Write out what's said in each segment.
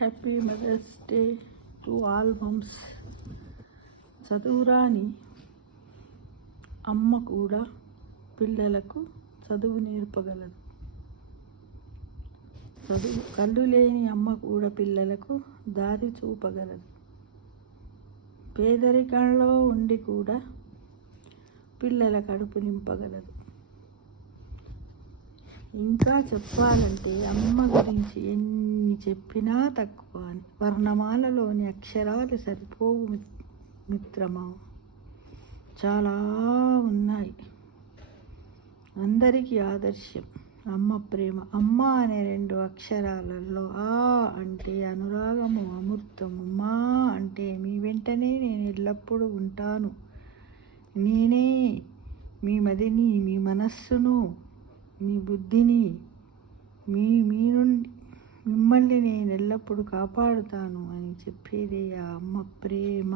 Happy mother's day to all mums. చదువురాని అమ్మ కూడా పిల్లలకు చదువు నేర్పగలదు. కళ్ళు లేని అమ్మ కూడా పిల్లలకు దారి చూపగలదు. పేదరికంలో ఉండి కూడా పిల్లల కడుపు నింపగలదు. ఇంకా చెప్పాలంటే అమ్మ గురించి ఎన్ని చెప్పినా తక్కువ. వర్ణమాలలోని అక్షరాలు సరిపోవు మిత్రమా, చాలా ఉన్నాయి. అందరికీ ఆదర్శం అమ్మ ప్రేమ. అమ్మ అనే 2 అక్షరాలలో ఆ అంటే అనురాగము, అమృతము. మా అంటే మీ వెంటనే నేను ఎల్లప్పుడూ ఉంటాను, నేనే మీ మదిని, మీ మనస్సును, మీ బుద్ధిని, మీ నుండి మిమ్మల్ని నేను ఎల్లప్పుడూ కాపాడుతాను అని చెప్పేదే ఆ అమ్మ ప్రేమ.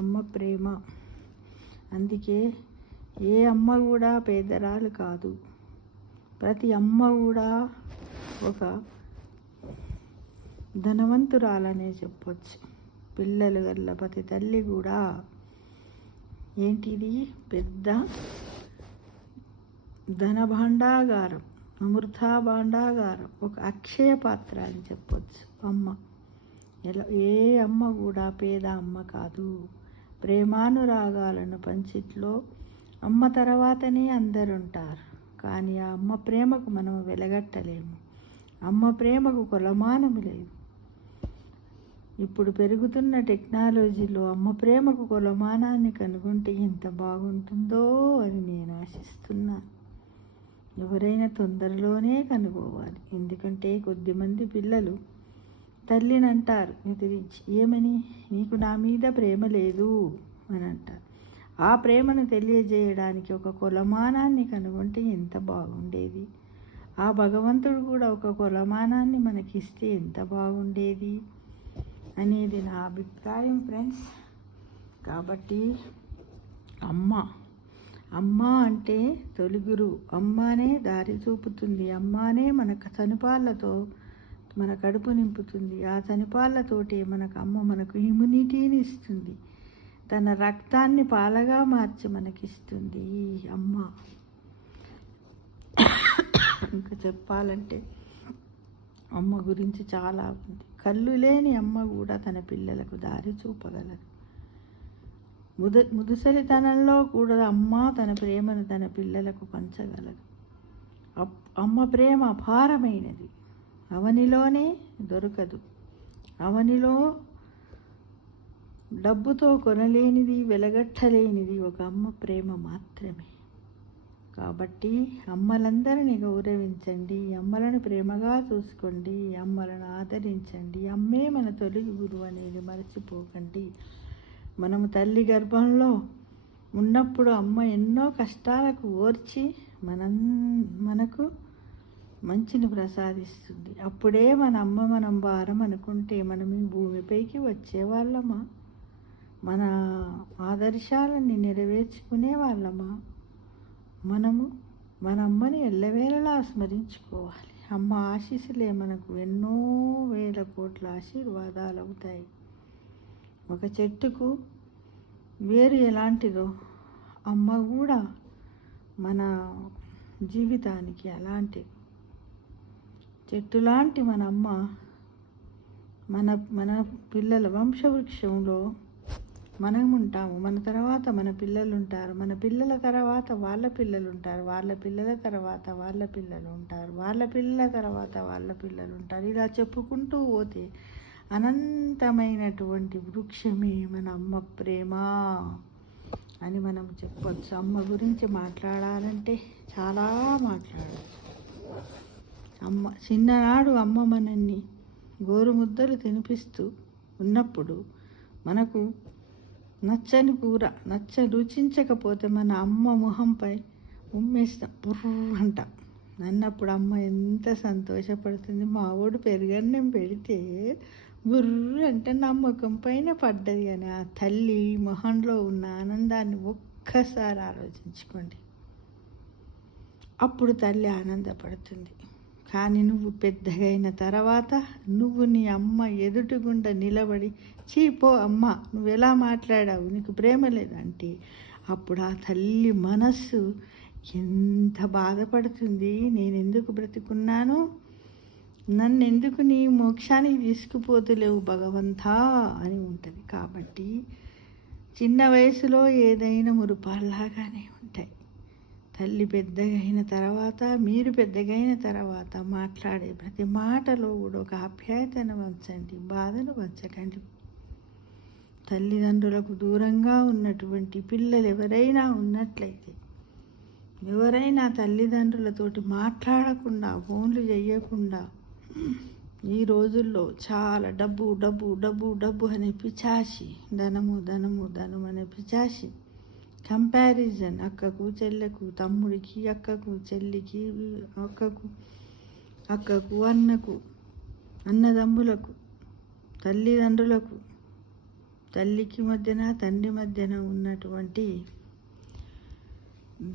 అమ్మ ప్రేమ. అందుకే ఏ అమ్మ కూడా పేదరాలు కాదు. ప్రతి అమ్మ కూడా ఒక ధనవంతురాలనే చెప్పొచ్చు. పిల్లలు గల్ల ప్రతి తల్లి కూడా ఏంటిది, పెద్ద ధన భాండాగారం, అమృత భాండాగారం, ఒక అక్షయ పాత్ర అని చెప్పొచ్చు అమ్మ. ఏ అమ్మ కూడా పేద అమ్మ కాదు. ప్రేమానురాగాలను పంచిట్లో అమ్మ తర్వాతనే అందరుంటారు. కానీ ఆ అమ్మ ప్రేమకు మనం వెలగట్టలేము. అమ్మ ప్రేమకు కొలమానము లేదు. ఇప్పుడు పెరుగుతున్న టెక్నాలజీలో అమ్మ ప్రేమకు కొలమానాన్ని కనుగొంటే ఎంత బాగుంటుందో అని నేను ఆశిస్తున్నాను. ఎవరైనా తొందరలోనే కనుగోవాలి. ఎందుకంటే కొద్దిమంది పిల్లలు తల్లిని అంటారు ఎదిరించి, ఏమని, నీకు నా మీద ప్రేమ లేదు అని అంటారు. ఆ ప్రేమను తెలియజేయడానికి ఒక కొలమానాన్ని కనుగొంటే ఎంత బాగుండేది. ఆ భగవంతుడు కూడా ఒక కొలమానాన్ని మనకిస్తే ఎంత బాగుండేది అనేది నా అభిప్రాయం ఫ్రెండ్స్. కాబట్టి అమ్మ అంటే తొలి గురువు. అమ్మనే దారి చూపుతుంది. అమ్మనే మన చనుపాలతో మన కడుపు నింపుతుంది. ఆ చనుపాలతోటే మనకు ఇమ్యూనిటీని ఇస్తుంది. తన రక్తాన్ని పాలగా మార్చి మనకిస్తుంది ఈ అమ్మ. ఇంకా చెప్పాలంటే అమ్మ గురించి చాలా ఉంది. కళ్ళు లేని అమ్మ కూడా తన పిల్లలకు దారి చూపగలదు. ముదుసలితనంలో కూడా అమ్మ తన ప్రేమను తన పిల్లలకు పంచగలదు. అమ్మ ప్రేమ అపారమైనది. అవనిలోనే దొరకదు. అవనిలో డబ్బుతో కొనలేనిది, వెలగట్టలేనిది ఒక అమ్మ ప్రేమ మాత్రమే. కాబట్టి అమ్మలందరినీ గౌరవించండి. అమ్మలను ప్రేమగా చూసుకోండి. అమ్మలను ఆదరించండి. అమ్మే మన తొలి గురువు అనేది మర్చిపోకండి. మనము తల్లి గర్భంలో ఉన్నప్పుడు అమ్మ ఎన్నో కష్టాలకు ఓర్చి మనకు మంచిని ప్రసాదిస్తుంది. అప్పుడే మనం భారం అనుకుంటే మనం ఈ భూమిపైకి వచ్చేవాళ్ళమా? మన ఆదర్శాలని నెరవేర్చుకునే వాళ్ళమా? మనము మన అమ్మని ఎల్లవేళలా స్మరించుకోవాలి. అమ్మ ఆశీస్సులే మనకు ఎన్నో వేల కోట్ల ఆశీర్వాదాలు అవుతాయి. ఒక చెట్టుకు వేరు ఎలాంటిదో అమ్మ కూడా మన జీవితానికి అలాంటిది. చెట్టులాంటి మన అమ్మ మన పిల్లల వంశవృక్షంలో మనం ఉంటాము. మన తర్వాత మన పిల్లలు ఉంటారు. మన పిల్లల తర్వాత వాళ్ళ పిల్లలు ఉంటారు. వాళ్ళ పిల్లల తర్వాత వాళ్ళ పిల్లలు ఉంటారు. వాళ్ళ పిల్లల తర్వాత వాళ్ళ పిల్లలు ఉంటారు. ఇలా చెప్పుకుంటూ పోతే అనంతమైనటువంటి వృక్షమే మన అమ్మ ప్రేమ అని మనం చెప్పొచ్చు. అమ్మ గురించి మాట్లాడాలంటే చాలా మాట్లాడచ్చు. చిన్ననాడు అమ్మ మనల్ని గోరుముద్దలు తినిపిస్తూ ఉన్నప్పుడు మనకు నచ్చని కూర రుచించకపోతే మన అమ్మ మొహంపై ఉమ్మేస్తాం, బుర్రు అంటాం. అన్నప్పుడు అమ్మ ఎంత సంతోషపడుతుంది. మావోడు పెరుగన్నం పెడితే బుర్రు అంటే నమ్మకం పైన పడ్డది అని ఆ తల్లి మొహంలో ఉన్న ఆనందాన్ని ఒక్కసారి ఆలోచించుకోండి. అప్పుడు తల్లి ఆనందపడుతుంది. కానీ నువ్వు పెద్దగా అయిన తర్వాత నువ్వు నీ అమ్మ ఎదురుగుండా నిలబడి పో అమ్మ నువ్వు ఎలా మాట్లాడావు, నీకు ప్రేమ లేదంటే అప్పుడు ఆ తల్లి మనస్సు ఎంత బాధపడుతుంది. నేను ఎందుకు బ్రతికున్నాను, నన్ను ఎందుకు నీ మోక్షానికి తీసుకుపోతలేవు భగవంతా అని ఉంటుంది. కాబట్టి చిన్న వయసులో ఏదైనా మురుపాల్లాగానే ఉంటాయి. తల్లి పెద్దగా అయిన తర్వాత, మీరు పెద్దగా అయిన తర్వాత మాట్లాడే ప్రతి మాటలో కూడా ఒక ఆప్యాయతను వంచండి, బాధను వంచకండి. తల్లిదండ్రులకు దూరంగా ఉన్నటువంటి పిల్లలు ఎవరైనా ఉన్నట్లయితే, ఎవరైనా తల్లిదండ్రులతోటి మాట్లాడకుండా, ఫోన్లు చేయకుండా, ఈ రోజుల్లో చాలా డబ్బు డబ్బు డబ్బు డబ్బు అనే పిచాసి, ధనము ధనము ధనం అనే పిచాసి, కంపారిజన్, అక్కకు చెల్లెకు, తమ్ముడికి అక్కకు, చెల్లికి అక్కకు, అక్కకు అన్నకు, అన్నదమ్ములకు, తల్లిదండ్రులకు, తల్లికి మధ్యన తండ్రి మధ్యన ఉన్నటువంటి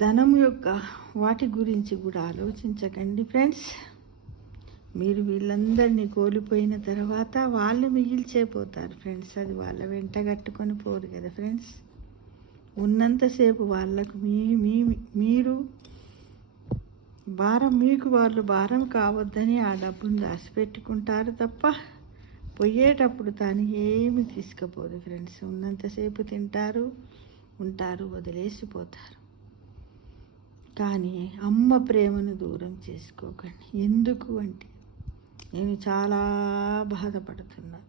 ధనం యొక్క వాటి గురించి కూడా ఆలోచించకండి ఫ్రెండ్స్. మీరు వీళ్ళందరినీ కోల్పోయిన తర్వాత వాళ్ళు మిగిల్చేపోతారు ఫ్రెండ్స్. అది వాళ్ళ వెంట కట్టుకొని పోరు కదా ఫ్రెండ్స్. ఉన్నంతసేపు వాళ్ళకు మీరు భారం, మీకు వాళ్ళు భారం కావద్దని ఆ డబ్బును దాచిపెట్టుకుంటారు తప్ప పోయేటప్పుడు తాను ఏమి తీసుకుపోదు ఫ్రెండ్స్. ఉన్నంతసేపు తింటారు, ఉంటారు, వదిలేసిపోతారు. కానీ అమ్మ ప్రేమను దూరం చేసుకోకండి. ఎందుకు అంటే నేను చాలా బాధపడుతున్నా.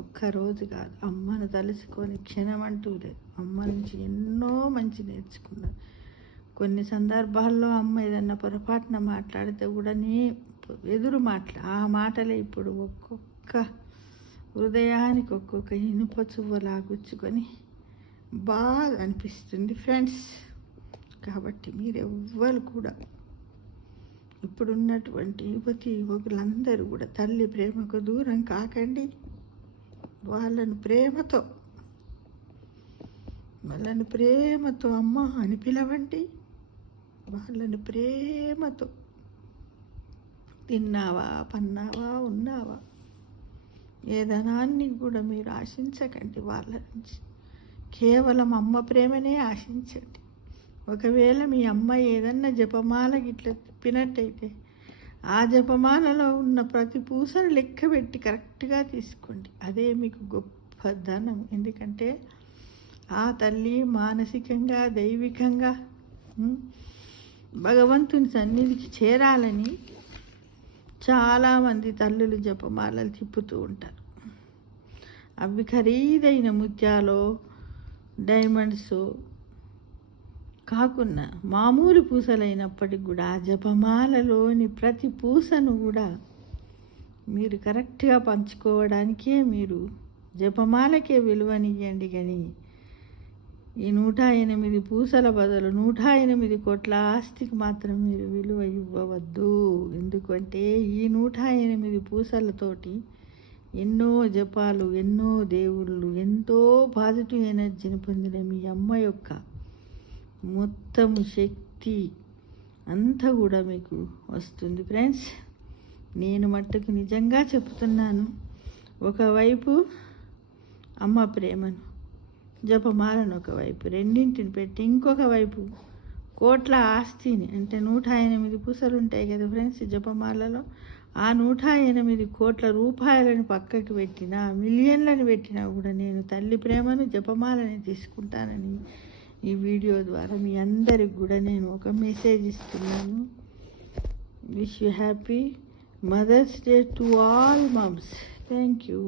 ఒక్కరోజు కాదు, అమ్మను తలుచుకొని క్షణం అంటూ లేదు. అమ్మ నుంచి ఎన్నో మంచి నేర్చుకున్నాను. కొన్ని సందర్భాల్లో అమ్మ ఏదన్నా పొరపాటున మాట్లాడితే కూడా ఎదురు ఆ మాటలే ఇప్పుడు ఒక్కొక్క హృదయానికి ఒక్కొక్క ఇనుప చువ్వలా గుచ్చుకొని బాగా అనిపిస్తుంది ఫ్రెండ్స్. కాబట్టి మీరెవ్వరు కూడా ఇప్పుడున్నటువంటి యువకులందరూ కూడా తల్లి ప్రేమకు దూరం కాకండి. వాళ్ళను ప్రేమతో అమ్మ అని పిలవండి. వాళ్ళని ప్రేమతో తిన్నావా, పన్నావా, ఉన్నావా, ఏ ధనాన్ని కూడా మీరు ఆశించకండి వాళ్ళ నుంచి. కేవలం అమ్మ ప్రేమనే ఆశించండి. ఒకవేళ మీ అమ్మ ఏదన్నా జపమాల గిట్ల తిప్పినట్టయితే ఆ జపమాలలో ఉన్న ప్రతి పూసను లెక్క పెట్టి కరెక్ట్గా తీసుకోండి. అదే మీకు గొప్ప ధనం. ఎందుకంటే ఆ తల్లి మానసికంగా, దైవికంగా భగవంతుని సన్నిధికి చేరాలని చాలామంది తల్లులు జపమాలలు తిప్పుతూ ఉంటారు. అవి ఖరీదైన ముత్యాలు, డైమండ్స్ కాకుండా మామూలు పూసలైనప్పటికి కూడా ఆ జపమాలలోని ప్రతి పూసను కూడా మీరు కరెక్ట్గా పంచుకోవడానికే మీరు జపమాలకే విలువనియండి. కానీ ఈ 108 పూసల బదులు 108 కోట్ల ఆస్తికి మాత్రం మీరు విలువ ఇవ్వవద్దు. ఎందుకంటే ఈ 108 పూసలతోటి ఎన్నో జపాలు, ఎన్నో దేవుళ్ళు, ఎంతో పాజిటివ్ ఎనర్జీని పొందిన మీ అమ్మ యొక్క మొత్తం శక్తి అంతా కూడా మీకు వస్తుంది ఫ్రెండ్స్. నేను మట్టుకు నిజంగా చెప్తున్నాను. ఒకవైపు అమ్మ ప్రేమను, జపమాలను ఒకవైపు రెండింటిని పెట్టి, ఇంకొక వైపు కోట్ల ఆస్తిని, అంటే 108 పూసలు ఉంటాయి కదా ఫ్రెండ్స్ జపమాలలో, ఆ 108 కోట్ల రూపాయలను పక్కకి పెట్టినా, మిలియన్లను పెట్టినా కూడా నేను తల్లి ప్రేమను, జపమాలని తీసుకుంటానని ఈ వీడియో ద్వారా మీ అందరికి కూడా నేను ఒక మెసేజ్ ఇస్తున్నాను. Wish you happy mother's day to all mums. Thank you.